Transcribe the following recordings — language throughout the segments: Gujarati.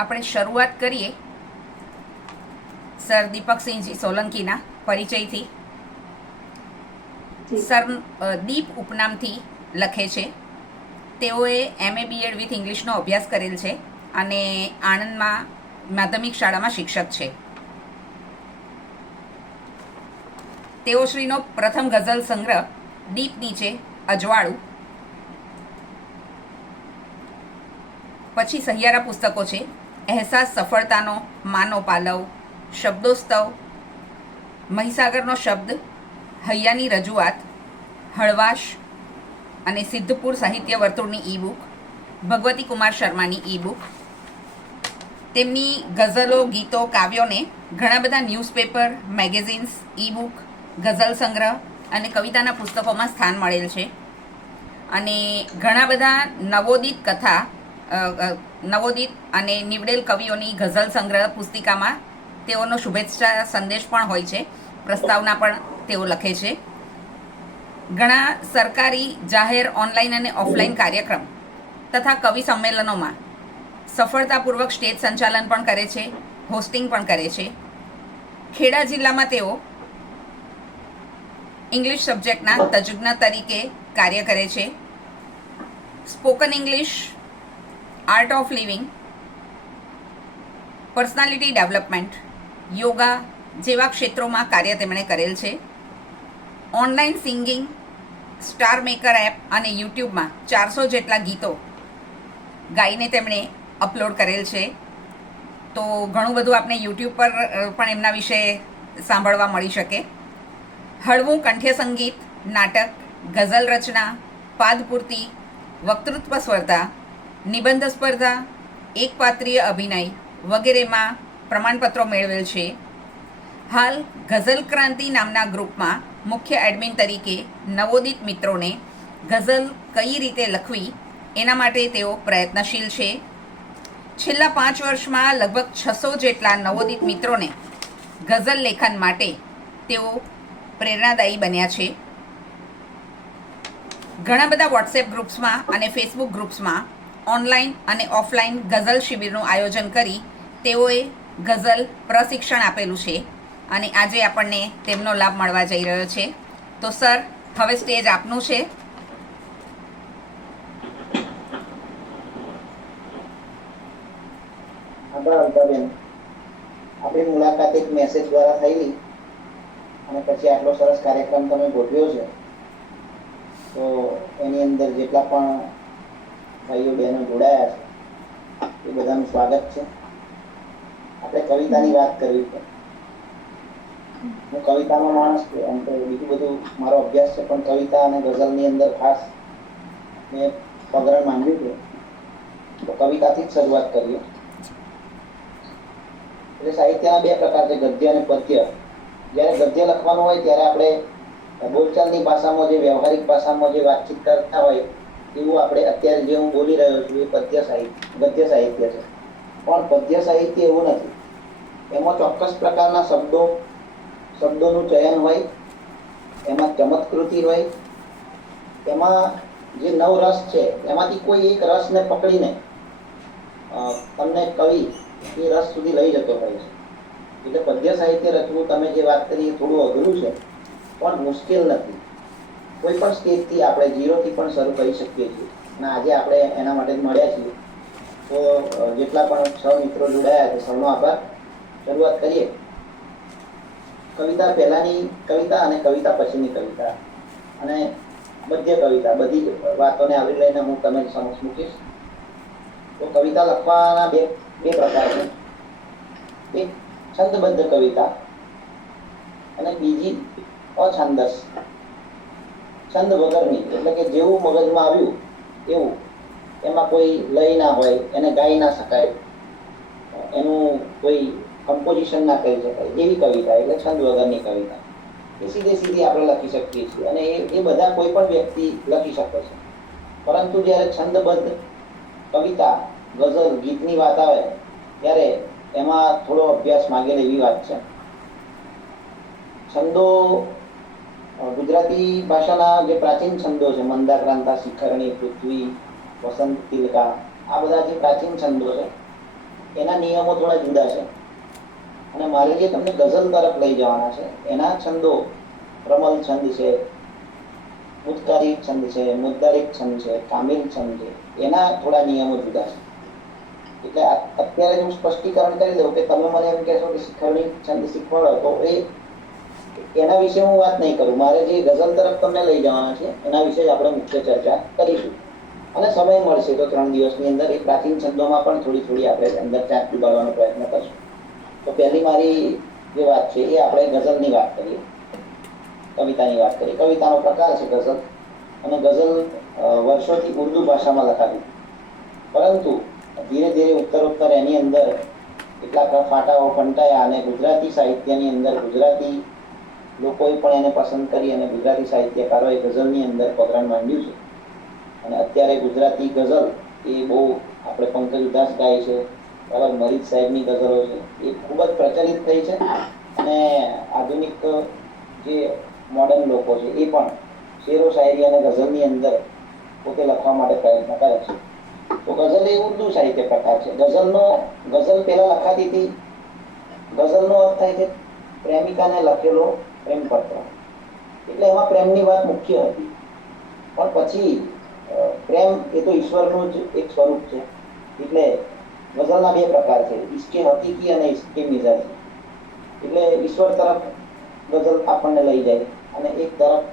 આપણે શરૂઆત કરીએ સર દીપકસિંહજી સોલંકીના પરિચયથી. સર દીપ ઉપનામથી લખે છે. તેઓએ MA BEd વિથ ઇંગ્લિશનો અભ્યાસ કરેલ છે અને આણંદમાં માધ્યમિક શાળામાં શિક્ષક છે. તેઓશ્રીનો પ્રથમ ગઝલ સંગ્રહ દીપ નીચે અજવાળું, પછી સહિયારા પુસ્તકો છે અહેસાસ સફળતાનો, માનો પાલવ, શબ્દોસ્તવ, મહીસાગરનો શબ્દ, હૈયાની રજૂઆત, હળવાશ અને સિદ્ધપુર સાહિત્ય વર્તુળની ઈ બુક, ભગવતી કુમાર શર્માની ઈ બુક. તેમની ગઝલો, ગીતો, કાવ્યોને ઘણા બધા ન્યૂઝપેપર, મેગેઝિન્સ, ઈ બુક, ગઝલ સંગ્રહ અને કવિતાના પુસ્તકોમાં સ્થાન મળેલ છે. અને ઘણા બધા નવોદિત કથા, નવોદિત અને નીવડેલ કવિઓની ગઝલ સંગ્રહ પુસ્તિકામાં તેઓનો શુભેચ્છા સંદેશ પણ હોય છે. પ્રસ્તાવના પણ તેઓ લખે છે. ઘણા સરકારી, જાહેર, ઓનલાઈન અને ઓફલાઈન કાર્યક્રમ તથા કવિ સંમેલનોમાં સફળતાપૂર્વક સ્ટેજ સંચાલન પણ કરે છે, હોસ્ટિંગ પણ કરે છે. ખેડા જિલ્લામાં તેઓ ઇંગ્લિશ સબ્જેક્ટના તજજ્ઞ તરીકે કાર્ય કરે છે. Spoken English, art of living, personality development, yoga જેવા ક્ષેત્રોમાં કાર્ય તેમણે કરેલ છે. Online singing, star maker app અને યુટ્યુબમાં 400 જેટલા ગીતો ગાઈને તેમણે અપલોડ કરેલ છે. તો ઘણું બધું આપણે યુટ્યુબ પર પણ એમના વિશે સાંભળવા મળી શકે. હળવું કંઠ્ય સંગીત, નાટક, ગઝલ રચના, પાદપૂર્તિ, વક્તૃત્વ સ્પર્ધા, નિબંધ સ્પર્ધા, એકપાત્રીય અભિનય વગેરેમાં પ્રમાણપત્રો મેળવેલ છે. હાલ ગઝલ ક્રાંતિ નામના ગ્રુપમાં મુખ્ય એડમિન તરીકે નવોદિત મિત્રોને ગઝલ કઈ રીતે લખવી એના માટે તેઓ પ્રયત્નશીલ છે. છેલ્લા 5 વર્ષમાં લગભગ 600 જેટલા નવોદિત મિત્રોને ગઝલ લેખન માટે તેઓ પ્રેરણાદાયી બન્યા છે. ઘણા બધા વોટ્સએપ ગ્રુપ્સમાં અને ફેસબુક ગ્રુપ્સમાં ઓનલાઈન અને ઓફલાઈન ગઝલ શિબિરનું આયોજન કરી તેઓએ ગઝલ પ્રશિક્ષણ આપેલું છે અને આજે આપણને તેમનો લાભ મળવા જઈ રહ્યો છે. તો સર, હવે સ્ટેજ આપનું છે. આપણી મુલાકાત એક મેસેજ દ્વારા થયેલી અને પછી આટલો સરસ કાર્યક્રમ તમે ગોઠવ્યો છે, તો એની અંદર જેટલા પણ ભાઈઓ બહેનો જોડાયા છે એ બધાનું સ્વાગત છે. આપણે કવિતાની વાત કરવી છે. હું કવિતાનો માણસ છું, એમ તો બીજું બધું મારો અભ્યાસ છે, પણ કવિતા અને ગઝલની અંદર ખાસ મેં પગરણ માંડ્યું છે. તો કવિતાથી જ શરૂઆત કરીએ. એટલે સાહિત્યના 2 પ્રકાર છે, ગદ્ય અને પદ્ય. જ્યારે ગદ્ય લખવાનું હોય ત્યારે આપણે બોલચાલની ભાષામાં, જે વ્યવહારિક ભાષામાં જે વાતચીત કરતા હોય એવું આપણે અત્યારે જે હું બોલી રહ્યો છું એ ગદ્ય સાહિત્ય છે. પણ પદ્ય સાહિત્ય એવું નથી. એમાં ચોક્કસ પ્રકારના શબ્દોનું ચયન હોય, એમાં ચમત્કૃતિ હોય, એમાં જે 9 રસ છે એમાંથી કોઈ એક રસને પકડીને તમને કવિ એ રસ સુધી લઈ જતો હોય છે. એટલે પદ્ય સાહિત્ય રચવું, તમે જે વાત કરી, થોડું અઘરું છે પણ મુશ્કેલ નથી. કોઈ પણ સ્ટેજથી આપણે 0થી પણ શરૂ કરી શકીએ છીએ અને આજે આપણે એના માટે જ મળ્યા છીએ. તો જેટલા પણ 6 મિત્રો જોડાયા છે, સૌનો આભાર. શરૂઆત કરીએ. કવિતા પહેલાની કવિતા અને કવિતા પછીની કવિતા અને ગદ્ય કવિતા, બધી વાતોને આવરી લઈને હું તમે સમક્ષ મૂકીશ. તો કવિતા લખવાના બે પ્રકાર છે. એક છંદબદ્ધ કવિતા અને બીજી અછંદસ, છંદ વગરની, એટલે કે જેવું મગજમાં આવ્યું એવું, એમાં કોઈ લય ના હોય, એને ગાઈ ના શકાય, એનું કોઈ કમ્પોઝિશન ના કરી શકાય, એવી કવિતા એટલે છંદ વગરની કવિતા. એ સીધી આપણે લખી શકીએ છીએ અને એ બધા કોઈ પણ વ્યક્તિ લખી શકે છે. પરંતુ જ્યારે છંદબદ્ધ કવિતા, ગઝલ, ગીતની વાત આવે ત્યારે એમાં થોડો અભ્યાસ માંગેલ એવી વાત છે. છંદો ગુજરાતી ભાષાના જે પ્રાચીન છંદો છે, મંદાક્રાંતા, શિખરણી, પૃથ્વી, વસંત તિલકા, આ બધા જે પ્રાચીન છંદો છે એના નિયમો થોડા જુદા છે. અને મારે જે તમને ગઝલ તરફ લઈ જવાના છે એના છંદો પ્રમલ છંદ છે, મુત્કારી છંદ છે, મુદ્દારિક છંદ છે, કામિલ છંદ છે, એના થોડા નિયમો જુદા છે. એટલે અત્યારે હું સ્પષ્ટીકરણ કરી દઉં કે તમે મને એમ કહેશો કે શિખરણી છંદ શીખવાડો તો એના વિશે હું વાત નહીં કરું. મારે જે ગઝલ તરફ તમને લઈ જવાના છે એના વિશે જ આપણે મુખ્ય ચર્ચા કરીશું. અને સમય મળશે તો 3 દિવસની અંદર એ પ્રાચીન છંદોમાં પણ થોડી થોડી આપણે અંદર ચાંચ ડુબાડવાનો પ્રયત્ન કરશું. તો પહેલી મારી જે વાત છે એ આપણે ગઝલની વાત કરીએ, કવિતાની વાત કરીએ. કવિતાનો પ્રકાર છે ગઝલ, અને ગઝલ વર્ષોથી ઉર્દુ ભાષામાં લખાતી, પરંતુ ધીરે ધીરે ઉત્તરોત્તર એની અંદર કેટલાક ફાટાઓ ફંટાયા અને ગુજરાતી સાહિત્યની અંદર ગુજરાતી લોકોએ પણ એને પસંદ કરી અને ગુજરાતી સાહિત્યકારોએ ગઝલની અંદર પગરણ માંડ્યું છે. અને અત્યારે ગુજરાતી ગઝલ એ બહુ આપણે પંકજ ઉદાસ ગાય છે, બરાબર, મરીદ સાહેબની ગઝલો છે, એ ખૂબ જ પ્રચલિત થઈ છે. અને આધુનિક જે મોડર્ન લોકો છે એ પણ શેરો શાયરી અને ગઝલની અંદર પોતે લખવા માટે પ્રયત્ન કરે છે. તો ગઝલ એ ઉર્દુ સાહિત્ય પ્રકાર છે. ગઝલ પહેલા લખાતી હતી. ગઝલનો અર્થ થાય છે પ્રેમિકાને લખેલો પ્રેમપત્ર, એટલે એમાં પ્રેમની વાત મુખ્ય હતી. પણ પછી પ્રેમ એ તો ઈશ્વરનું જ એક સ્વરૂપ છે. એટલે ગઝલના 2 પ્રકાર છે, ઇશ્કે હકીકી અને ઇશ્કે મિજાજી. એટલે ઈશ્વર તરફ ગઝલ આપણને લઈ જાય અને એક તરફ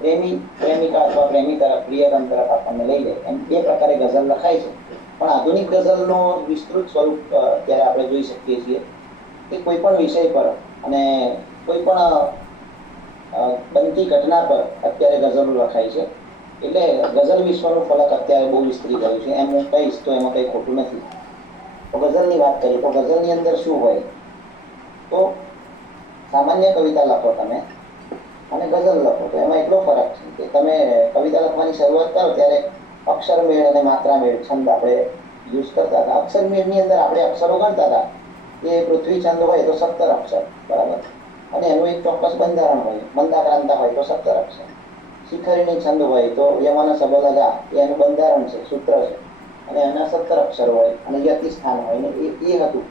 પ્રેમિકા અથવા પ્રેમી તરફ, પ્રિયતમ તરફ આપણને લઈ જાય. એમ 2 પ્રકારે ગઝલ લખાય છે. પણ આધુનિક ગઝલનો વિસ્તૃત સ્વરૂપ અત્યારે આપણે જોઈ શકીએ છીએ કે કોઈ પણ વિષય પર અને કોઈ પણ બનતી ઘટના પર અત્યારે ગઝલો લખાય છે. એટલે ગઝલ વિશ્વનું ફલક અત્યારે બહુ વિસ્તરી ગયું છે. એમ હું કહીશ તો એમાં કંઈ ખોટું નથી. તો ગઝલની વાત કરીએ તો ગઝલની અંદર શું હોય? તો સામાન્ય કવિતા લખો તમે અને ગઝલ લખો તો એમાં એટલો ફરક છે કે તમે કવિતા લખવાની શરૂઆત કરો ત્યારે અક્ષર મેળ અને માત્રા મેળ છંદ આપણે યુઝ કરતા હતા. અક્ષર મેળની અંદર આપણે અક્ષરો ગણતા હતા. એ પૃથ્વી છંદ હોય તો 17 અક્ષર, બરાબર, અને એનું એક ચોક્કસ બંધારણ હોય. મંદાક્રાંતા હોય તો 17 અક્ષર. શિખરીણી છંદ હોય તો યમન સબલગા એનું બંધારણ છે, સૂત્ર છે, અને એના 17 અક્ષર હોય અને યતિ સ્થાન હોય ને એ હતું.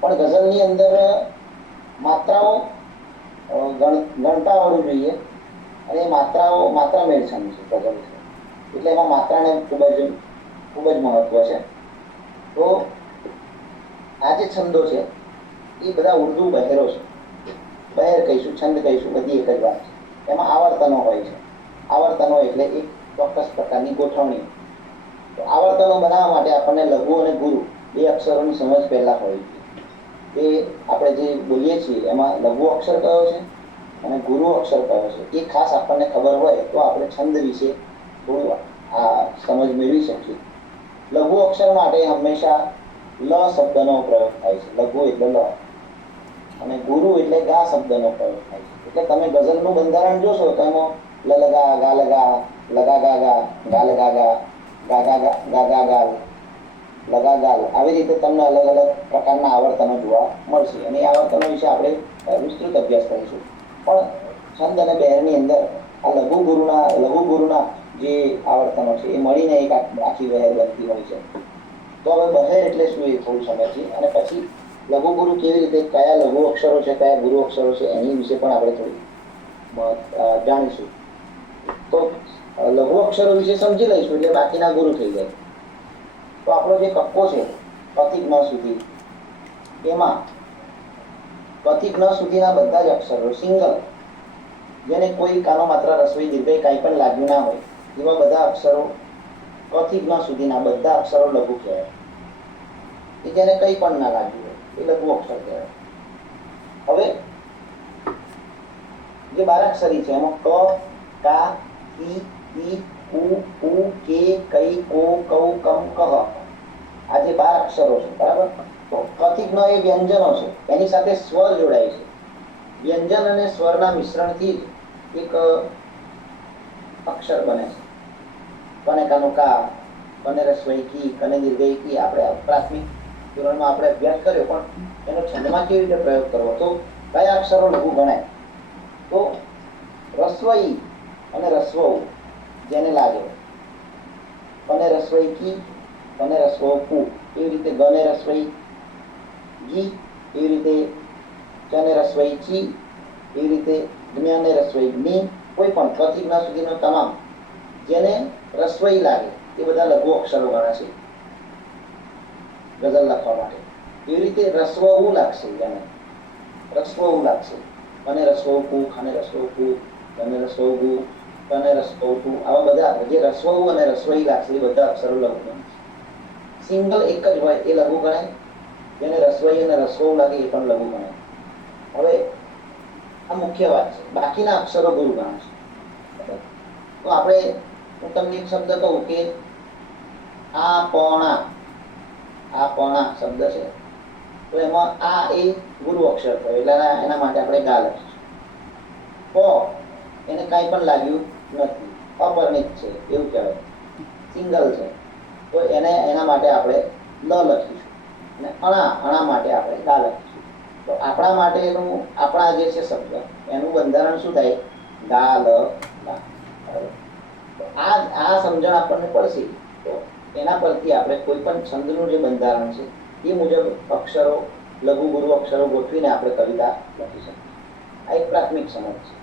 પણ ગઝલની અંદર માત્રાઓ ગણતા આવડવું જોઈએ, અને એ માત્રા મેળ છંદ છે ગઝલ છે. એટલે એમાં માત્રાને ખૂબ જ મહત્વ છે. તો આ જે છંદો છે એ બધા ઉર્દુ બહેરો છે. બહેર કહીશું, છંદ કહીશું, બધી એક જ વાત છે. એમાં આવર્તનો હોય છે. આવર્તનો એટલે એક ચોક્કસ પ્રકારની ગોઠવણી. તો આવર્તનો બનાવવા માટે આપણને લઘુ અને ગુરુ 2 અક્ષરોની સમજ પહેલા હોય છે. એ આપણે જે બોલીએ છીએ એમાં લઘુ અક્ષર કયો છે અને ગુરુ અક્ષર કયો છે એ ખાસ આપણને ખબર હોય તો આપણે છંદ વિશે થોડું આ સમજ મેળવી શકીએ. લઘુ અક્ષર માટે હંમેશા લ શબ્દનો પ્રયોગ થાય છે. લઘુ એટલે લ અને ગુરુ એટલે ગા શબ્દનો પ્રયોગ થાય છે. એટલે તમે ગઝલનું બંધારણ જોશો તો એમાં લલગા, ગાલગા, લગા ગાગા, ગાલ ગાગા, ગાગા ગાગા ગાલ, લગા ગાલ, આવી રીતે તમને અલગ અલગ પ્રકારના આવર્તનો જોવા મળશે. અને એ આવર્તનો વિશે આપણે વિસ્તૃત અભ્યાસ કરીશું. પણ છંદ અને બહેરની અંદર આ લઘુ ગુરુના જે આવર્તનો છે એ મળીને એક આખી બહેર બનતી હોય છે. તો હવે બહેર એટલે શું એ થોડું સમજીએ અને પછી લઘુ ગુરુ કેવી રીતે, કયા લઘુ અક્ષરો છે, કયા ગુરુ અક્ષરો છે, એની વિશે પણ આપણે થોડી જાણીશું. તો લઘુ અક્ષરો વિશે સમજી લઈશું એટલે બાકીના ગુરુ થઈ જાય. તો આપણો જે કક્કો છે કથિક ન સુધી, એમાં કથિક ન સુધીના બધા જ અક્ષરો સિંગલ, જેને કોઈ કાનો માત્ર રસોઈ દીર્ઘઈ કાંઈ પણ લાગ્યું ના હોય એવા બધા અક્ષરો કથિક ન સુધીના બધા અક્ષરો લઘુ કહેવાય. કે જેને કંઈ પણ ના લાગ્યું હોય એ લઘુ અક્ષર કહેવાય. હવે જે 12 અક્ષરી છે એમાં ક, કા, કી, ઈ, ઉ, કે, કઈ, કો, કૌ, કમ, કહ, આ જે 12 અક્ષરો છે, બરાબર. તો કથિકનો એ વ્યંજનો છે, એની સાથે સ્વર જોડાય છે. વ્યંજન અને સ્વરના મિશ્રણથી એક અક્ષર બને છે. કને કાનો કા, કને રસ્વઈ કી, કને દીર્ઘઈ કી. આપણે પ્રાથમિક ધોરણમાં આપણે અભ્યાસ કર્યો, પણ એનો છંદમાં કેવી રીતે પ્રયોગ કરવો, તો કયા અક્ષરો લઘુ ગણાય? તો રસ્વઈ અને રસ્વઉ જેને લાગે, કને રસ્વઈ કી, કને રસ્વઉ કુ, એવી રીતે ગને રસ્વઈ, ગી, એવી રીતે ચને રસ્વઈ ચી, એવી રીતે જ્ઞને રસ્વઈ જ્ઞી, કોઈ પણ ક થી જ્ઞ સુધીનો તમામ જેને રસ્વઈ લાગે એ બધા લઘુ અક્ષરો ગણાશે ગઝલ લખવા માટે. એવી રીતે રસ્વ ઉ લાગશે, જેને રસ્વ ઉ લાગશે, અને રસ્વ કુ, ખાને રસ્વ કુ, અને રસ્વ ગુ, અને રસ્વ ટુ, આવા બધા જે રસ્વ ઉ અને રસ્વઈ લાગશે એ બધા અક્ષરો લઘુ ગણાશે. સિંગલ એક જ હોય એ લઘુ ગણાય, જેને રસ્વઈ અને રસ્વ ઉ લાગે એ પણ લઘુ ગણાય. હવે આ મુખ્ય વાત છે, બાકીના અક્ષરો ગુરુ ગણાશે. તો આપણે હું તમને એક શબ્દ કહું કે આપણા, આપણા શબ્દ છે, તો એમાં આ એ ગુરુ અક્ષર થયો એટલે એના માટે આપણે ગા લખીશું. પ એને કાંઈ પણ લાગ્યું નથી, અપરિણિત છે એવું કહેવાય, સિંગલ છે, તો એને એના માટે આપણે લ લખીશું. અને અણા માટે આપણે ગા લખીશું. તો આપણા માટેનું આપણા જે છે શબ્દ એનું બંધારણ શું થાય? ગા લ લા. તો આ સમજણ આપણને પડશે તો એના પરથી આપણે કોઈ પણ છંદનું જે બંધારણ છે એ મુજબ અક્ષરો, લઘુ ગુરુ અક્ષરો ગોઠવીને આપણે કવિતા લખી શકીએ. આ એક પ્રાથમિક સમજ છે.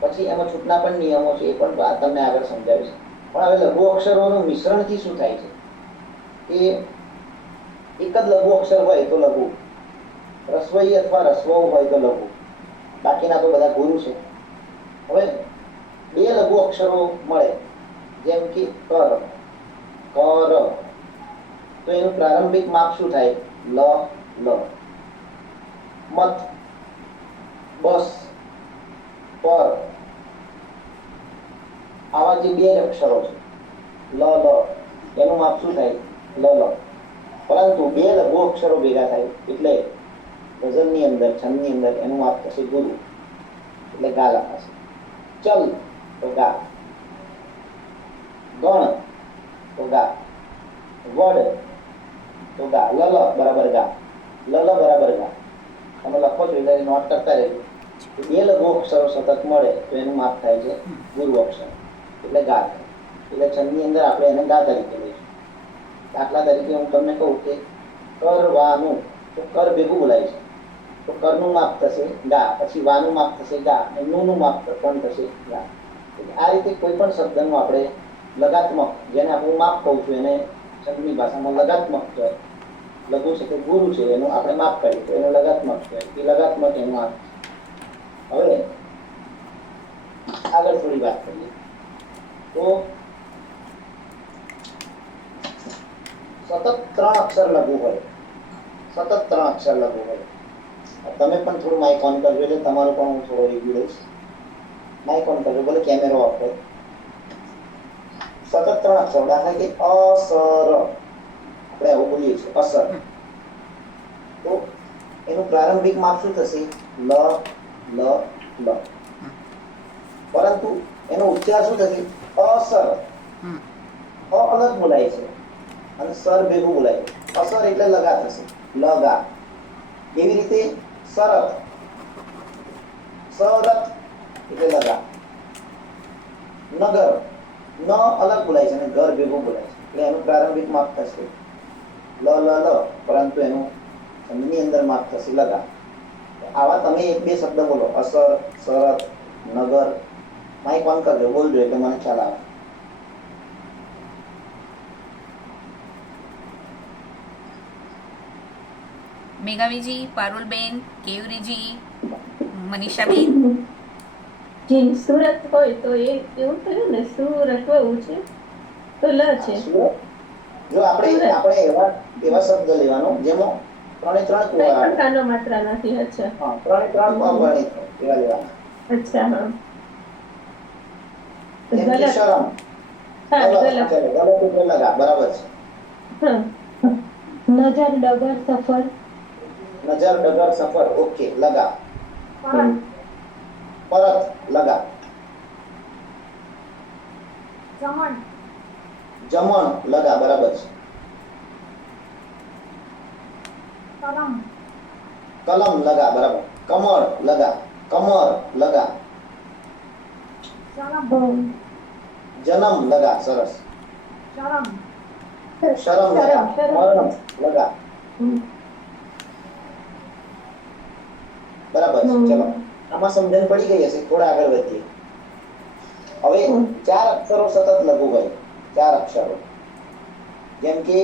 પછી એમાં છૂટના પણ નિયમો છે, એ પણ તમને આગળ સમજાવીશ. પણ હવે લઘુ અક્ષરોનું મિશ્રણથી શું થાય છે કે એક જ લઘુ અક્ષર હોય તો લઘુ, રસ્વઈ અથવા રસ્વ હોય તો લઘુ, બાકીના તો બધા ગુરુ છે. હવે બે લઘુ અક્ષરો મળે જેમ કે કર, કર, તો એનું પ્રારંભિક માપ શું થાય? લ, લ. મત, બસ, પર, આવા જે બે અક્ષરો છે લ, લ, એનું માપ શું થાય? લ, લ. પરંતુ બે લઘુ અક્ષરો ભેગા થાય એટલે ગઝલની અંદર, છંદની અંદર એનું માપ થશે ગુરુ, એટલે ગા લખાશે. ચલ તો ગા, ગણ તો ગા, વડ તો ગા, લ લ બરાબર ગા, લ લ બરાબર ગા. તમે લખો છો એટલે નોટ કરતા રહેજો. બે લઘુ અક્ષરો સતત મળે તો એનું માપ થાય છે ગુરુ અક્ષર, એટલે ગા થાય. એટલે છંદની અંદર આપણે એને ગા તરીકે લઈશું. દાખલા તરીકે હું તમને કહું કે કરવાનું, તો કર ભેગું બોલાય છે, તો કરનું માપ થશે ગા, પછી વાનું માપ થશે ગા, અને નું માપ પણ થશે ગા. આ રીતે કોઈ પણ શબ્દનું આપણે લગાત્મક, જેને આપણું માપ કહું છું એને છંદની ભાષામાં લગાત્મક કહેવાય. લઘુ છે કે ગુરુ છે એનું આપણે માપ કરીએ તો એનું લગાત્મક કહેવાય, એ લગાત્મક એનું માપ. હવે આગળ થોડી વાત કરીએ તો સતત 3 અક્ષર લઘુ હોય, સતત 3 અક્ષર લઘુ હોય. તમે પણ થોડું માઇક ઓન કરજો એટલે તમારું પણ હું થોડો રિવ્યુ લઈશ. માઇક ઓન કરજો, ભલે કેમેરો ઓફ હોય. સતત 3 અક્ષર, દાખલા કે અસર, આપણે આવું બોલીએ છીએ અસર, તો એનું પ્રારંભિક માપ શું થશે? લ, લ, લ. પરંતુ એનો ઉચ્ચાર શું થશે? અસર. અ અલગ બોલાય છે અને સર ભેગું બોલાય છે. અસર એટલે લગા થશે, લગા. એવી રીતે શરત, શરત એટલે લગા. નગર, ન અલગ બોલાય છે અને ઘર ભેગું બોલાય છે, એટલે એનું પ્રારંભિક માપ થશે લ, લ, લ, પરંતુ એનું છંદની અંદર માપ થશે લગા. આવા તમે એક બે શબ્દ બોલો, અસર, શરત, નગર. માઇક ઓન કરજો, બોલજો એટલે મને ખ્યાલ આવે. મેઘાવીજી, પારુલબેન, કેયુરીજી, મનીષાબેન. જી, સુરત હોય તો એ એવું થયું ને, સુરત હોવું છે તો લ છે. જો આપણે એવા શબ્દ લેવાનો જેમાં 3 3 કઈ પણ કાનો માત્રા નથી. અચ્છા, હા, 3 3 અવર્ણિત એવા લેવાના. અચ્છા, હા. જેમ કે ગલત, શરમ, હા, ગલત, ગલત. ચાલો, ગલત એટલે લગા, બરાબર છે. હા. નજર, ડગર, સફર. નજર, ડગર, સફર, ઓકે, લગા. પરત, લગા. જમણ, જમણ, લગા, બરાબર છે. કરમ, કલમ, લગા, બરાબર. કમળ, લગા. કમર, લગા. જન્મ, લગા, સરસ. શરમ, લગા. મરણ, લગા. બરાબર છે. ચલો આમાં સમજણ પડી ગઈ હશે. થોડા આગળ વધીએ. હવે 4 અક્ષરો સતત લઘુ હોય, 4 અક્ષરો, જેમ કે